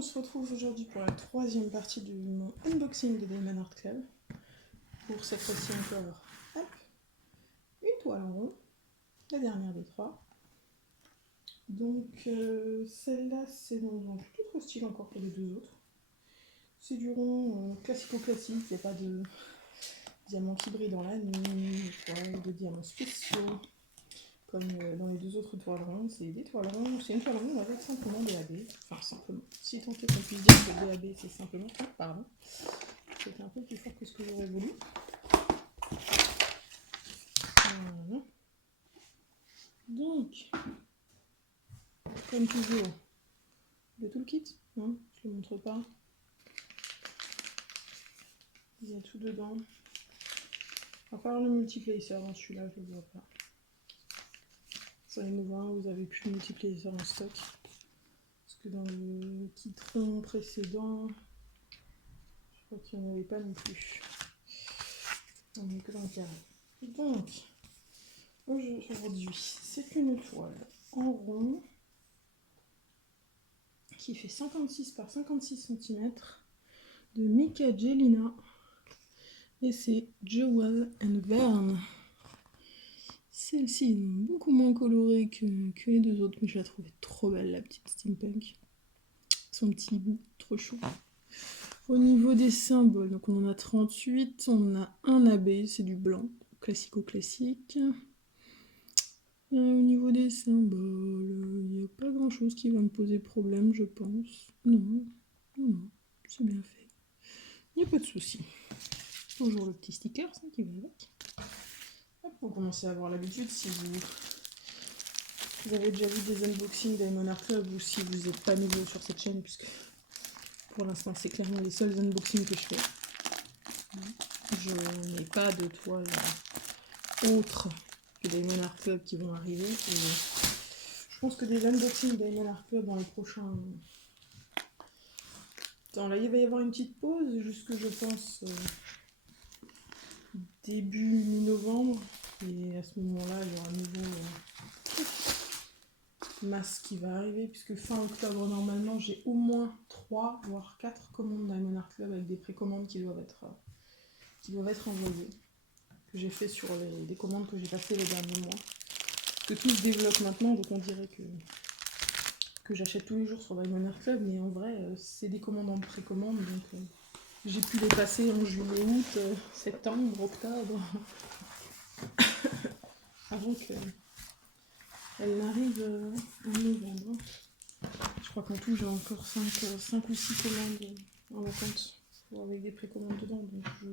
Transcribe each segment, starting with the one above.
on se retrouve aujourd'hui pour la troisième partie de mon unboxing de Diamond Art Club. Pour cette fois-ci encore, hop, une toile en rond, la dernière des trois. Donc celle-là c'est dans un tout autre style encore que les deux autres. C'est du rond classico-classique, il n'y a pas de diamants qui brillent dans la nuit, de diamants spéciaux. Comme dans les deux autres toiles rondes, c'est des toiles rondes, c'est une toile ronde avec simplement DAB. Enfin, simplement. Si tant est qu'on puisse dire que DAB, c'est simplement. Ah, pardon. C'était un peu plus fort que ce que j'aurais voulu. Voilà. Donc, comme toujours, le toolkit. Hein, je ne le montre pas. Il y a tout dedans. À part le multiplacer, dans celui-là, je ne le vois pas. Sur les nouveaux 1, vous avez plus de multiplacer en stock. Parce que dans le kit rond précédent, je crois qu'il n'y en avait pas non plus. On est que dans le carré. Donc, aujourd'hui, c'est une toile en rond qui fait 56 par 56 cm de Mika Jelena. Et c'est Jewel and Verne. Celle-ci est beaucoup moins colorée que les deux autres, mais je la trouvais trop belle, la petite steampunk. Son petit bout, trop chou. Au niveau des symboles, donc on en a 38, on a un AB, c'est du blanc, classico-classique. Au niveau des symboles, il n'y a pas grand chose qui va me poser problème, je pense. Non, c'est bien fait. Il n'y a pas de souci. Toujours le petit sticker ça, qui va avec. Hop, vous commencez à avoir l'habitude si vous avez déjà vu des unboxings Diamond Art Club ou si vous n'êtes pas nouveau sur cette chaîne, puisque pour l'instant c'est clairement les seuls unboxings que je fais. Je n'ai pas de toile autre que Diamond Art Club qui vont arriver. Et je pense que des unboxings Diamond Art Club dans les prochains... Là, il va y avoir une petite pause, jusque je pense début mi-novembre. Et à ce moment-là, il y aura un nouveau masse qui va arriver, puisque fin octobre, normalement, j'ai au moins 3 voire 4 commandes Diamond Art Club avec des précommandes qui doivent être envoyées. Que j'ai fait sur des commandes que j'ai passées les derniers mois. Que tout se développe maintenant, donc on dirait que j'achète tous les jours sur Diamond Art Club, mais en vrai, c'est des commandes en précommande, donc j'ai pu les passer en juillet, août, septembre, octobre, avant qu'elles n'arrivent en novembre. Je crois qu'en tout, j'ai encore 5 ou 6 commandes en attente, avec des précommandes dedans, donc je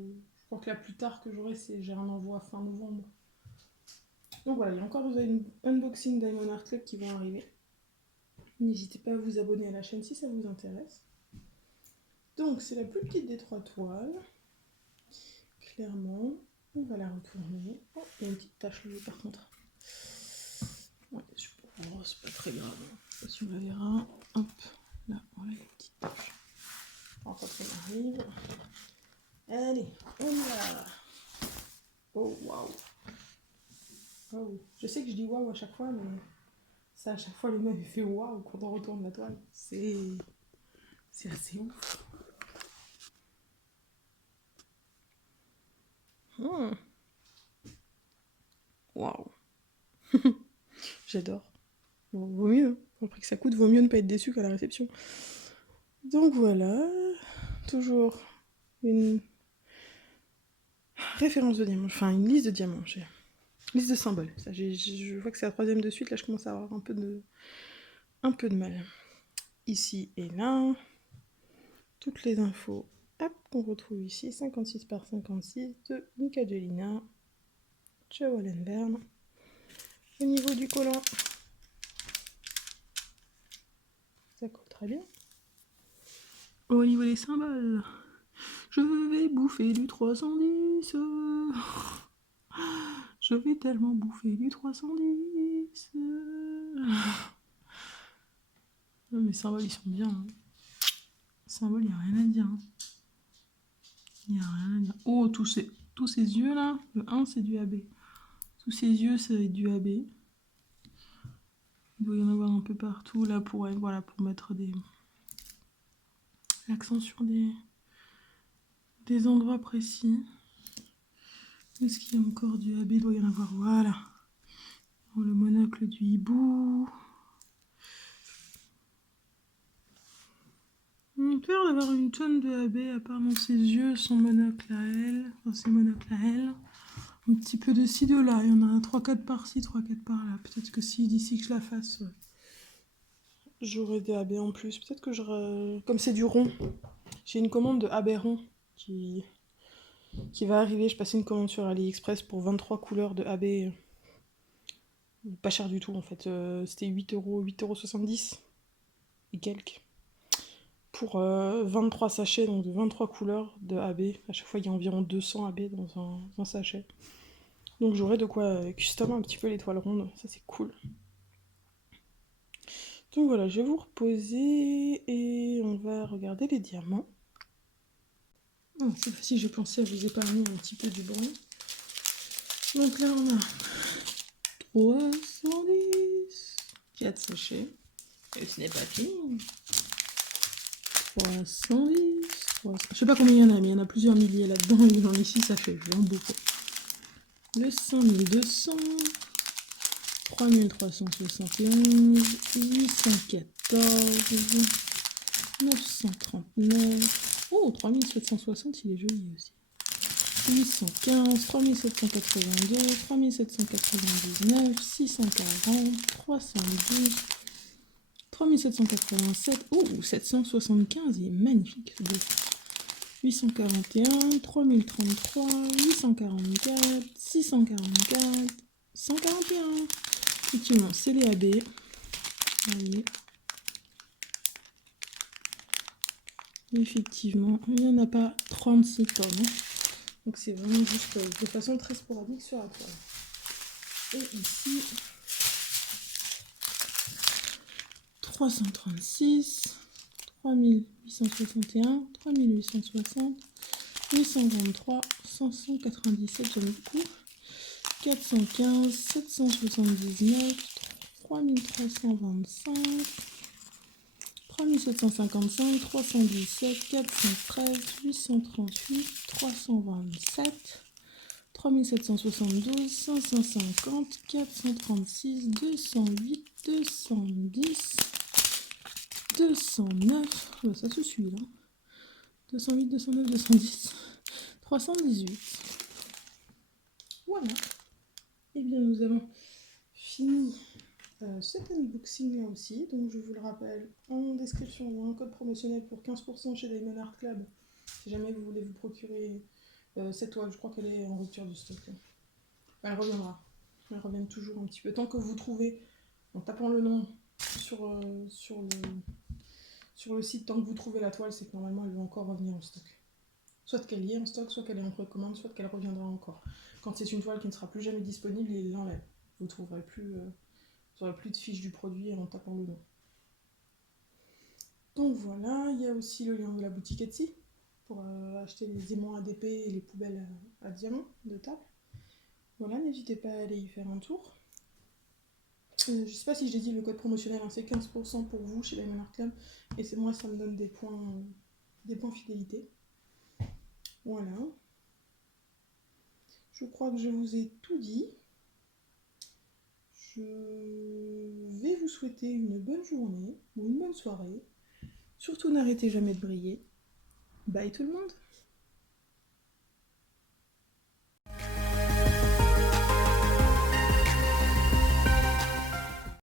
crois que la plus tard que j'aurai, j'ai un envoi fin novembre. Donc voilà, il y a encore des unboxing Diamond Art Club qui vont arriver. N'hésitez pas à vous abonner à la chaîne si ça vous intéresse. Donc c'est la plus petite des 3 toiles. Clairement, on va la retourner. Oh, il y a une petite tache là par contre. Ouais, c'est pas très grave. Si on la verra. Hop, là, voilà une petite tache. Alors quand on arrive. Allez, on y va. Oh waouh. Oh. Je sais que je dis waouh à chaque fois, mais ça à chaque fois le même effet waouh quand on retourne la toile. C'est assez ouf. Waouh. J'adore. Bon, vaut mieux. Pour le prix que ça coûte, vaut mieux ne pas être déçu qu'à la réception. Donc voilà. Toujours une référence de diamants. Enfin, une liste de diamants. Liste de symboles. Ça, je vois que c'est la troisième de suite. Là, je commence à avoir un peu de mal. Ici et là. Toutes les infos. Hop, qu'on retrouve ici. 56 par 56 de Mika Jelena. Jewel and Verne. Au niveau du collant, ça colle très bien. Au niveau des symboles, je vais bouffer du 310. Je vais tellement bouffer du 310. Non, mes symboles, ils sont bien. Hein. Les symboles, il n'y a rien à dire. Hein. Il n'y a rien à dire. Oh, tous ces yeux là, le 1 c'est du AB. Tous ces yeux c'est du AB. Il doit y en avoir un peu partout là pour mettre l'accent sur des endroits précis. Est-ce qu'il y a encore du AB? Il doit y en avoir, voilà. Bon, le monocle du hibou. Il a l'air d'avoir une tonne de AB, apparemment ses yeux, son monocle à elle, enfin ses monocles à elle. Un petit peu de ci, de là. Il y en a 3-4 par-ci, 3-4 par-là. Peut-être que si d'ici que je la fasse, j'aurai des AB en plus. Peut-être que j'aurai... Comme c'est du rond, j'ai une commande de AB rond qui va arriver. Je passais une commande sur AliExpress pour 23 couleurs de AB. Pas cher du tout en fait. C'était 8€, 8,70€ et quelques. Pour 23 sachets, donc de 23 couleurs de AB. À chaque fois, il y a environ 200 AB dans un sachet. Donc j'aurai de quoi custom un petit peu l'étoile ronde. Ça, c'est cool. Donc voilà, je vais vous reposer et on va regarder les diamants. Oh, cette fois-ci, j'ai pensé à vous épargner un petit peu du bruit. Donc là, on a 310, 4 sachets. Et ce n'est pas fini. 310, 300... Je sais pas combien il y en a, mais il y en a plusieurs milliers là-dedans. Et dans ici, ça fait vraiment beaucoup. Le 5200, 3371, 814, 939. Oh, 3760, il est joli aussi. 815, 3782, 3799, 640, 312, 3787. Oh, 775, il est magnifique ce beau. 841, 3033, 844, 644, 141. Effectivement, c'est les AB. Voyez. Effectivement, il n'y en a pas 36 tonnes. Donc c'est vraiment juste de façon très sporadique sur la toile. Et ici, 336, 3861, 3860, 823, 597, j'aime beaucoup. 415, 779, 3325, 3755, 317, 413, 838, 327, 3772, 550, 436, 208, 210, 209, ça se suit là. 208, 209, 210, 318. Voilà. Et bien nous avons fini cet unboxing là aussi. Donc je vous le rappelle, en description, il y a un code promotionnel pour 15% chez Diamond Art Club. Si jamais vous voulez vous procurer cette toile, je crois qu'elle est en rupture de stock. Elle reviendra. Elle revient toujours un petit peu. Tant que vous trouvez, en tapant le nom sur le site, tant que vous trouvez la toile, c'est que normalement elle va encore revenir en stock. Soit qu'elle y est en stock, soit qu'elle est en précommande, soit qu'elle reviendra encore. Quand c'est une toile qui ne sera plus jamais disponible, il l'enlève. Vous ne trouverez plus, vous n'aurez plus de fiche du produit en tapant le nom. Donc voilà, il y a aussi le lien de la boutique Etsy pour acheter les aimants ADP et les poubelles à diamants de table. Voilà, n'hésitez pas à aller y faire un tour. Je ne sais pas si je l'ai dit, le code promotionnel, hein, c'est 15% pour vous chez Diamond Art Club. Et c'est moi, ça me donne des points fidélité. Voilà. Je crois que je vous ai tout dit. Je vais vous souhaiter une bonne journée ou une bonne soirée. Surtout n'arrêtez jamais de briller. Bye tout le monde!